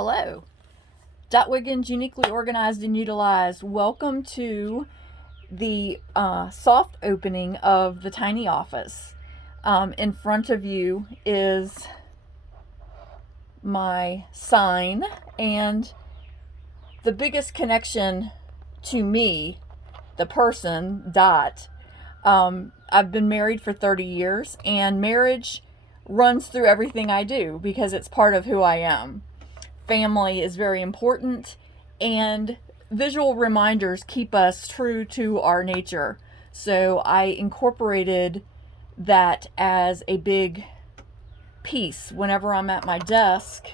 Hello. Wiggins, uniquely organized and utilized. Welcome to the soft opening of the tiny office. In front of you is my sign, and the biggest connection to me, the person, Dot. I've been married for 30 years, and marriage runs through everything I do because it's part of who I am. Family is very important, and visual reminders keep us true to our nature. So I incorporated that as a big piece whenever I'm at my desk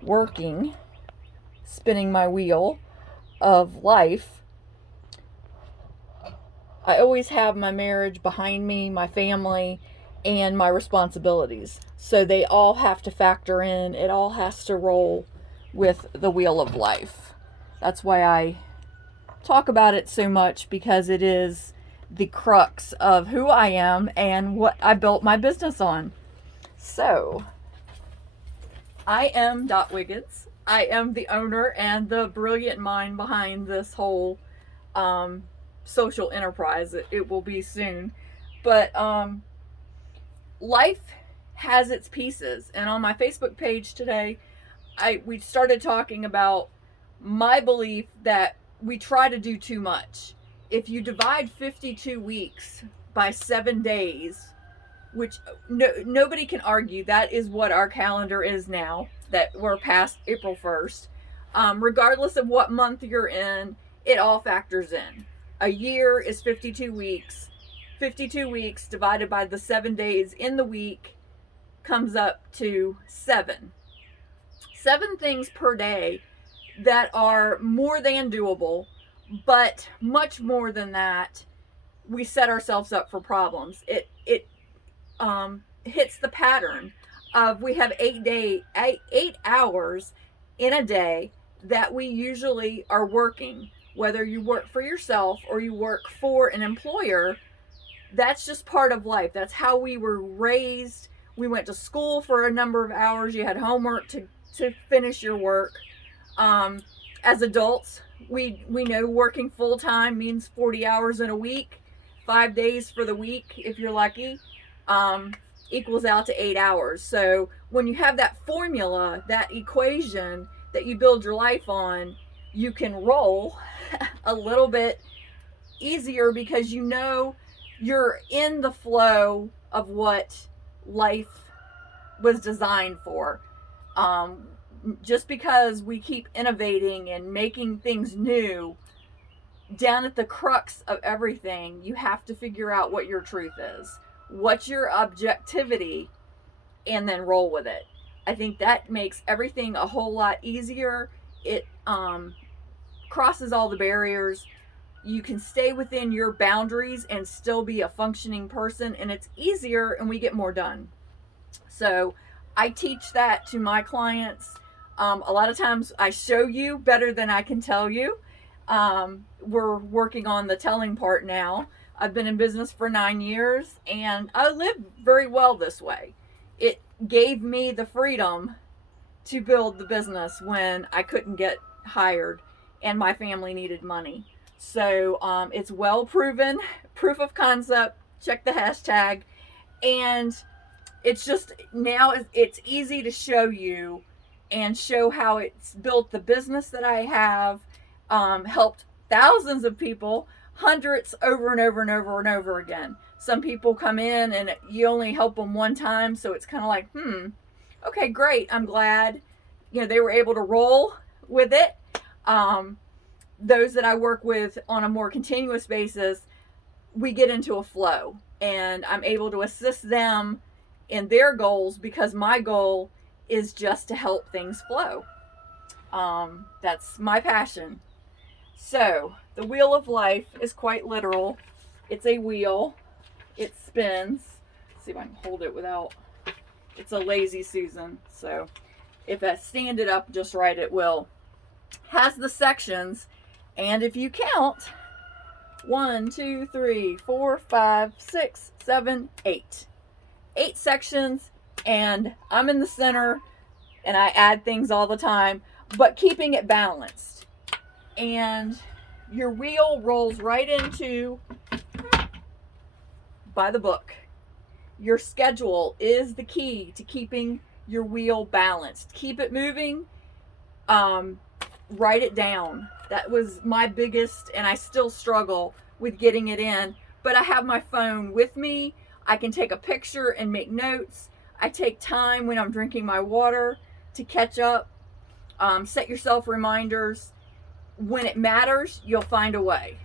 working, spinning my wheel of life. I always have my marriage behind me, my family, and my responsibilities. So they all have to factor in. It all has to roll with the wheel of life. That's why I talk about it so much, because it is the crux of who I am and what I built my business on. So, I am Dot Wiggins. I am the owner and the brilliant mind behind this whole social enterprise. It will be soon. But life has its pieces, and on my Facebook page today, we started talking about my belief that we try to do too much. If you divide 52 weeks by 7 days, which nobody can argue, that is what our calendar is now, that we're past April 1st. Regardless of what month you're in, it all factors in. A year is 52 weeks. 52 weeks divided by the 7 days in the week comes up to 7. 7 things per day that are more than doable, but much more than that, we set ourselves up for problems. It hits the pattern of, we have 8 hours in a day that we usually are working. Whether you work for yourself or you work for an employer, that's just part of life. That's how we were raised. We went to school for a number of hours. You had homework to finish your work. As adults, we know working full time means 40 hours in a week, 5 days for the week if you're lucky, equals out to 8 hours. So when you have that formula, that equation that you build your life on, you can roll a little bit easier, because you know you're in the flow of what life was designed for. Just because we keep innovating and making things new, down at the crux of everything, you have to figure out what your truth is. What's your objectivity, and then roll with it. I think that makes everything a whole lot easier. It crosses all the barriers. You can stay within your boundaries and still be a functioning person, and it's easier, and we get more done. So I teach that to my clients. A lot of times I show you better than I can tell you. We're working on the telling part now. I've been in business for 9 years, and I live very well this way. It gave me the freedom to build the business when I couldn't get hired and my family needed money. So it's well proven, proof of concept. Check the hashtag. And it's just, now it's easy to show you and show how it's built the business that I have, helped thousands of people, hundreds, over and over and over and over again. Some people come in and you only help them one time, so it's kind of like, okay, great, I'm glad they were able to roll with it. Those that I work with on a more continuous basis, we get into a flow, and I'm able to assist them in their goals, because my goal is just to help things flow. That's my passion. So the wheel of life is quite literal. It's a wheel. It spins. Let's see if I can hold it without. It's a lazy Susan, so if I stand it up just right, it will. Has the sections, and if you count, 1, 2, 3, 4, 5, 6, 7, 8. 8 sections, and I'm in the center. and I add things all the time, but keeping it balanced. And your wheel rolls right into, by the book. Your schedule is the key to keeping your wheel balanced. Keep it moving. Write it down. That was my biggest, and I still struggle with getting it in, but I have my phone with me. I can take a picture and make notes. I take time when I'm drinking my water to catch up. Set yourself reminders. When it matters, you'll find a way.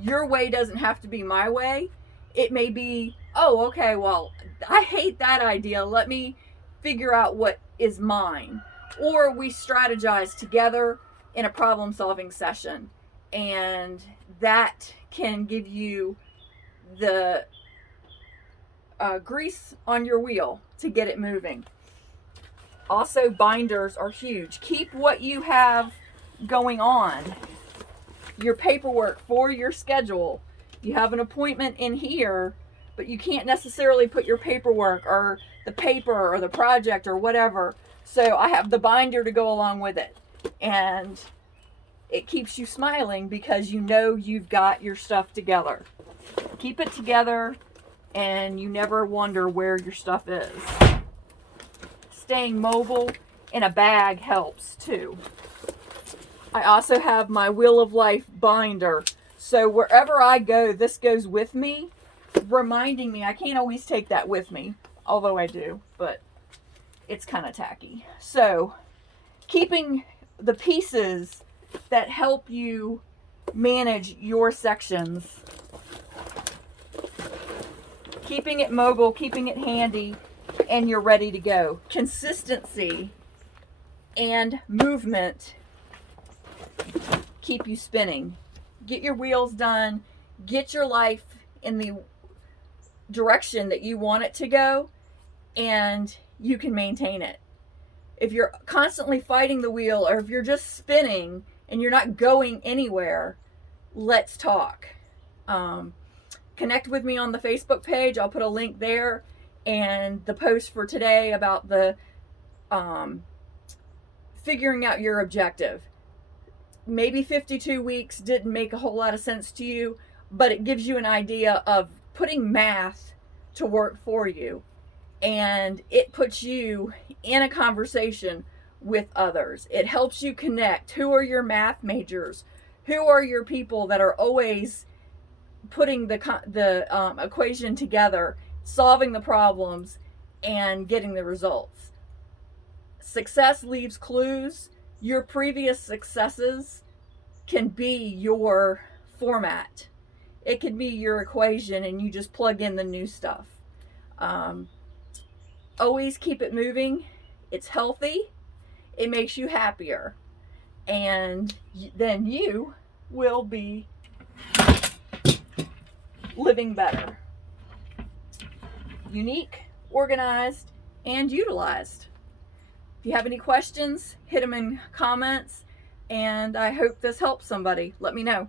Your way doesn't have to be my way. It may be, oh, okay, well, I hate that idea. Let me figure out what is mine. Or we strategize together in a problem-solving session, and that can give you the grease on your wheel to get it moving. Also, binders are huge. Keep what you have going on. Your paperwork for your schedule. You have an appointment in here, but you can't necessarily put your paperwork or the paper or the project or whatever. So I have the binder to go along with it. And it keeps you smiling because you know you've got your stuff together. Keep it together and you never wonder where your stuff is. Staying mobile in a bag helps too. I also have my Wheel of Life binder. So wherever I go, this goes with me, reminding me. I can't always take that with me, although I do, but it's kind of tacky. So keeping the pieces that help you manage your sections, keeping it mobile, keeping it handy, and you're ready to go. Consistency and movement keep you spinning. Get your wheels done. Get your life in the direction that you want it to go, and you can maintain it. If you're constantly fighting the wheel, or if you're just spinning and you're not going anywhere, let's talk. Connect with me on the Facebook page. I'll put a link there, and the post for today about the figuring out your objective. Maybe 52 weeks didn't make a whole lot of sense to you, but it gives you an idea of putting math to work for you. And it puts you in a conversation with others. It helps you connect. Who are your math majors? Who are your people that are always putting the equation together, solving the problems, and getting the results? Success leaves clues. Your previous successes can be your format. It could be your equation, and you just plug in the new stuff. Always keep it moving. It's healthy. It makes you happier. And then you will be living better. Unique, organized, and utilized. If you have any questions, hit them in comments, and I hope this helps somebody. Let me know.